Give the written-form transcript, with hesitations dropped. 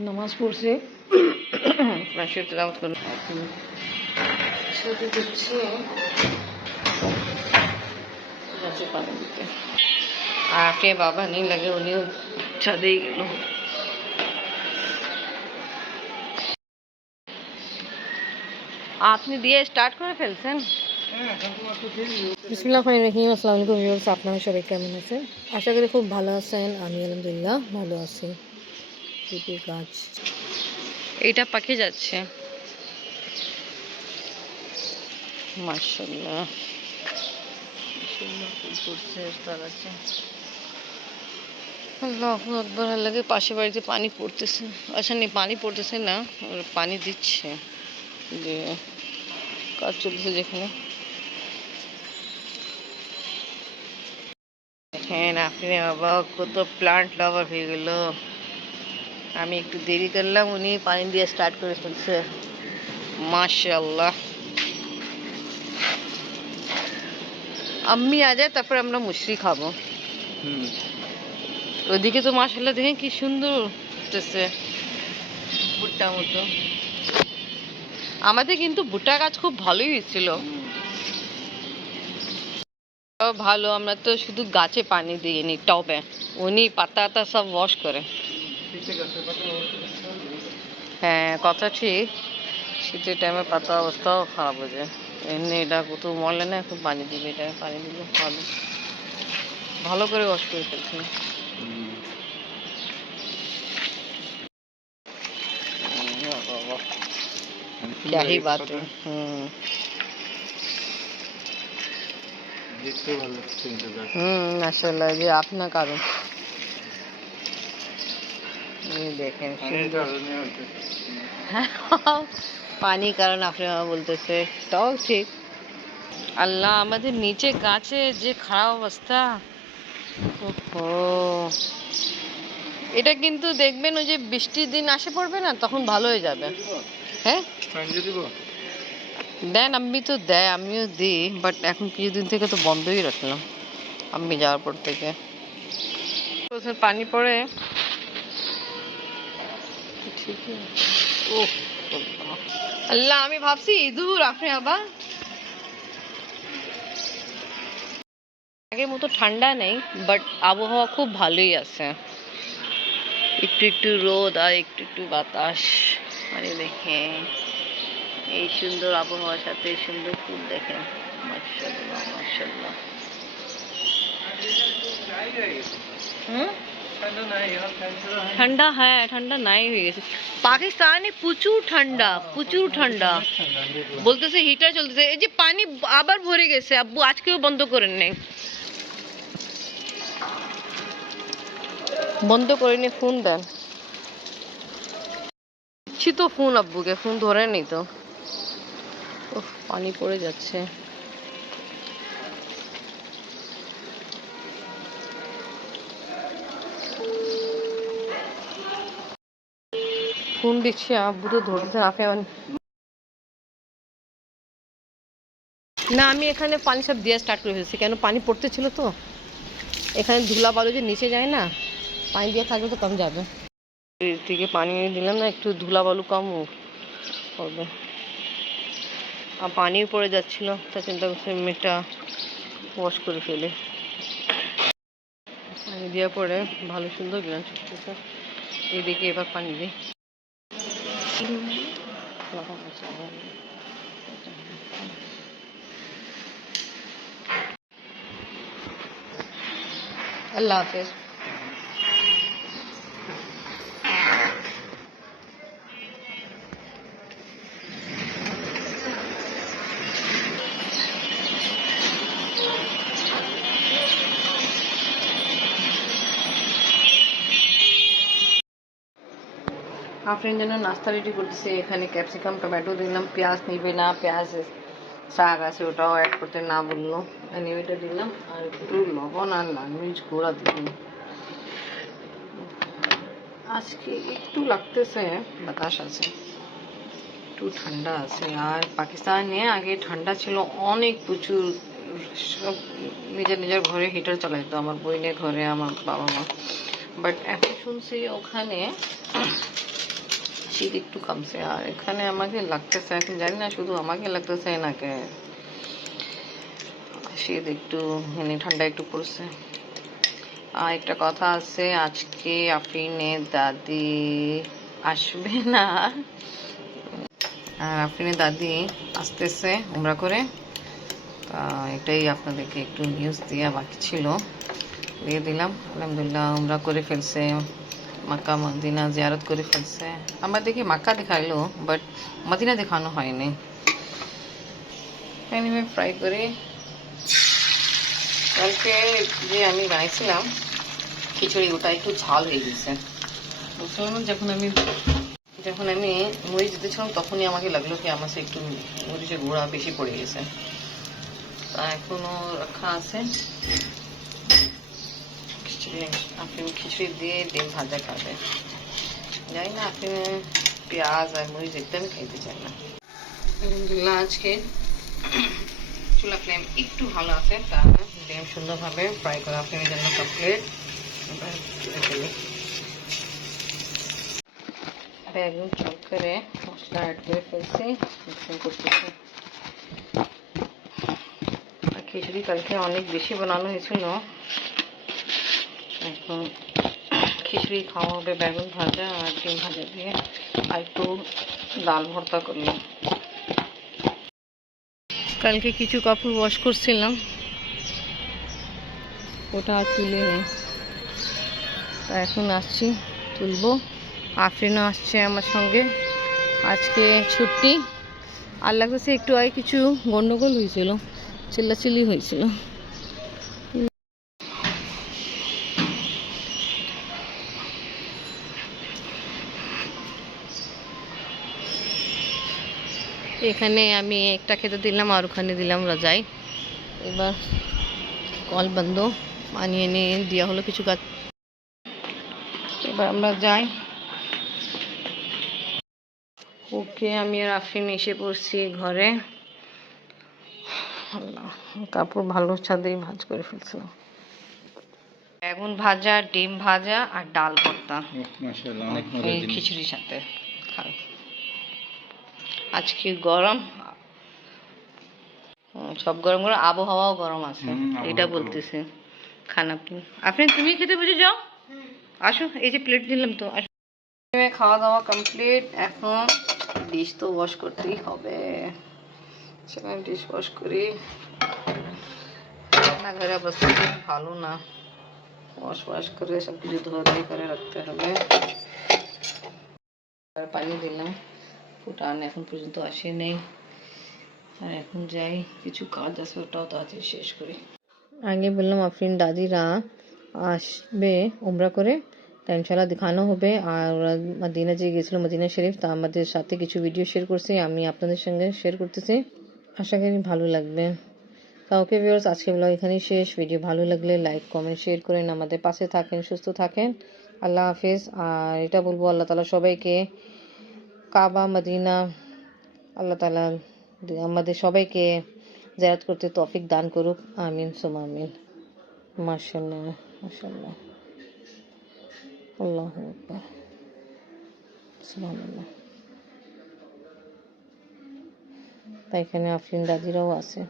নামাজ পড়ছে মাসির তেলাওয়াত করল সাথে দিচ্ছে গাছে পানি দিতে আর আপনি বাবা নেই লাগে উনিও ছাদেই গেল আপনি দিয়ে স্টার্ট করে ফেলছেন বিসমিল্লাহির রহমানির রহিম আসসালামু আলাইকুম ভিউয়ার্স আপনারা সবাই কেমন আছেন আশা করি খুব ভালো আছেন আমি আলহামদুলিল্লাহ ভালো আছি পেঁপে গাছ এইটা পাকে যাচ্ছে মাশাআল্লাহ সুন্দর ফুল ফুটছে স্টার আছে আল্লাহু আকবার লাগে পাশে বাড়িতে পানি পড়তেছে আচ্ছা নেই পানি পড়তেছে না পানি দিচ্ছে যে কাজ চলতেছে যেখানে হ্যাঁ আপনি বাবা কত প্লান্ট লাভার হয়ে গেল আমি একটু দেরি করলাম উনি পানি দিয়ে স্টার্ট করে ফেলছে মাশাআল্লাহ আম্মি আ যায় তারপর আমরা মুশরি খাবো ওইদিকে তো মাশাআল্লাহ দেখেন কি সুন্দর উঠতেছে ভুট্টা মতো আমাদের কিন্তু ভুট্টা গাছ খুব ভালোই হয়েছিল ভালো আমরা তো শুধু গাছে পানি দিইনি টবে উনি পাতা সব ওয়াশ করে হ্যাঁ কথা ঠিক শীতের টাইমে পাতা অবস্থাও খারাপ হয়ে যায় এমনি এটা কোথাও মরলে না এখন পানি দিবে এটা পানি দিলে ভালো ভালো করে ওয়াশ করে ফেলছি क्या ही बात है माशाल्लाह जी अपना कारण ये देखें পানি কারণ আপনারা বলতেছে তাও ঠিক আল্লাহ আমাদের নিচে গাছে যে খারাপ অবস্থা ওহো এটা কিন্তু দেখবেন ওই যে বৃষ্টির দিন আসে পড়বে না তখন ভালো হয়ে যাবে হ্যাঁ দেন আম্মি তো দেয় আমিও দিই বাট এখন কিছুদিন থেকে তো বন্ধই রাখলাম আম্মি যাওয়ার পর থেকে পানি পড়ে ঠিকই ও আল্লাহ আমি ভাবছি ইঁদুর আপনি আবার আগের মতো ঠান্ডা নেই বাট আবহাওয়া খুব ভালোই আছে একটু একটু রোদ আর একটু একটু বাতাস মানে দেখেন এই সুন্দর আবহাওয়ার সাথে সুন্দর ফুল দেখেন মাশাআল্লাহ মাশাআল্লাহ ঠান্ডা হ্যাঁ ঠান্ডা নাই হয়ে গেছে পাকিস্তানে প্রচুর ঠান্ডা বলতেছে হিটার চলতেছে এই যে পানি আবার ভরে গেছে আব্বু আজকেও বন্ধ করেন নাই বন্ধ করে নিয়ে ফোন দেন দিচ্ছি তো ফোন আব্বুকে ফোন ধরে নেই তো পানি পড়ে যাচ্ছে ফোন দিচ্ছি আব্বু তো ধরছে না আমি এখানে পানি সব দিয়ে স্টার্ট করে ফেলছি কেন পানি পড়তে ছিল তো এখানে ধুলা বালু যে নিচে যায় না পানি দিয়ে থাকলে তো কম যাবে এর থেকে পানি দিলাম না একটু ধুলা বালু কম হবে আর পানিও পড়ে যাচ্ছিল তা চিন্তা করছি মেয়েটা ওয়াশ করে ফেলে পানি দেওয়ার পরে ভালো সুন্দর গ্রান ছুটতেছে এদিকে এবার পানি দিই আল্লাহ হাফেজ আপনার জন্য নাস্তা রেডি করতেছি এখানে ক্যাপসিকাম টমেটো দিলাম পেঁয়াজ নিবে না পেঁয়াজ শাক আছে ওটাও অ্যাড করতে না বললো এটা দিলাম আর একটু লবণ আর লাল মরিচ গুঁড়া দিলাম আজকে একটু লাগতেছে বাতাস আছে একটু ঠান্ডা আছে আর পাকিস্তানে আগে ঠান্ডা ছিল অনেক প্রচুর সব নিজের ঘরে হিটার চালাইতো আমার বোনের ঘরে আমার বাবা মা বাট এখন শুনছি ওখানে শীত একটু কমছে। আর এখানে আমাকে লাগতেছে, এখন জানি না শুধু আমাকে লাগতেছে নাকি শীত একটু মানে ঠান্ডা একটু পড়ছে। আর একটা কথা আছে, আজকে আফরিনের দাদি আসবে না, আর আফরিনের দাদি আসতেছে উমরা করে। তা এটাই আপনাদেরকে একটু নিউজ দেওয়া বাকি ছিল, দিয়ে দিলাম। আলহামদুলিল্লাহ উমরা করে ফেলছে, মক্কা মদিনা জিয়ারত করে ফেলছে। আমাদেরকে মক্কা দেখাইলো, বাট মদিনা দেখানো হয়নি। এনিওয়ে ফ্রাই করে কালকে যে আমি বানাইছিলাম খিচুড়ি, ওটা একটু ঝাল হয়ে গেছে। বুঝলাম যখন আমি মরিচ দিতেছিলাম তখনই আমাকে লাগলো কি আমার একটু মরিচের গুঁড়া বেশি পড়ে গেছে। তা এখনো রাখা আছে খিচুড়ি। আপনি খিচুড়ি দিয়ে ডিম ভাজা খাবে, জানি না আপনি পেঁয়াজ আর মরিচ একদমই খাইতে চান না। আলহামদুলিল্লাহ আজকে চুলা ফ্লেম একটু ভালো আছে, তা ডিম সুন্দরভাবে ফ্রাই করা আপনার জন্য কমপ্লিট। একদম চক করে মশলা অ্যাড করে ফেলছি, মিক্সিং করতেছি। আর খিচুড়ি কালকে অনেক বেশি বানানো হয়েছিল, এখন খিচুড়ি খাওয়া হবে বেগুন ভাজা আর ডিম ভাজা দিয়ে, আর একটু ডাল ভর্তা করলাম। কালকে কিছু কাপড় ওয়াশ করছিলাম, ওটা আর তুলে নেই। তা এখন আসছি তুলবো। আফরিনও আসছে আমার সঙ্গে, আজকে ছুটি। আর লাগতেছে একটু আগে কিছু গন্ডগোল হয়েছিল, চিল্লাচিল্লি হয়েছিল। এখানে আমি একটা খেতে দিলাম আর ওখানে দিলাম রাজাই। এবার কল বন্ধ, আনিয়ে নিয়ে দেওয়া হলো কিছু কাজ। এবার আমরা যাই। ওকে আমি আর আফরিন এসে পড়ছি ঘরে। কাপড় ভালো ছাদেই ভাঁজ করে ফেলছিলাম। বেগুন ভাজা, ডিম ভাজা আর ডাল ভর্তা খিচুড়ির সাথে খাই। আজকে গরম, সব গরম গরম, আবহাওয়াও গরম আছে, এটা বলতেছে খানা। আপনি তুমি খেতে বুঝে যাও, আসো এই যে প্লেট দিলাম তো। খাওয়া দাওয়া কমপ্লিট, এখন ডিশ তো ওয়াশ করতেই হবে। সেখানে ডিশ ওয়াশ করি, রান্নাঘরে অবস্থা ভালো না, ওয়াশ করে সব কিছু ধোয়াধাই করে রাখতে হবে। পানি দিলাম, ফুটান এখন পর্যন্ত আসে নেই। আর এখন যাই, কিছু কাজ আছে ওটাও তাড়াতাড়ি শেষ করি। আগে বললাম আফরিন দাদিরা আসবে উমরা করে, তা ইনশাল্লাহ দেখানো হবে। আর ওরা মদিনা যে গেছিলো, মদিনা শরীফ, তা আমাদের সাথে কিছু ভিডিও শেয়ার করছি, আমি আপনাদের সঙ্গে শেয়ার করতেছি। আশা করি ভালো লাগবে। তা ওকে ভিউয়ার্স, আজকে ব্লগ এখানেই শেষ। ভিডিও ভালো লাগলে লাইক কমেন্ট শেয়ার করেন, আমাদের পাশে থাকেন, সুস্থ থাকেন। আল্লাহ হাফিজ। আর এটা বলবো, আল্লাহ তাআলা সবাইকে কাবা মদিনা, আল্লাহ তাআলা আমাদের সবাইকে জিয়ারত করতে তৌফিক দান করুক। আমিন সুম্মা আমিন। মাশাআল্লাহ মাশাআল্লাহ, আল্লাহু আকবার, সুবহানাল্লাহ। তাই এখানে আফরিন দাদিরাও আছে।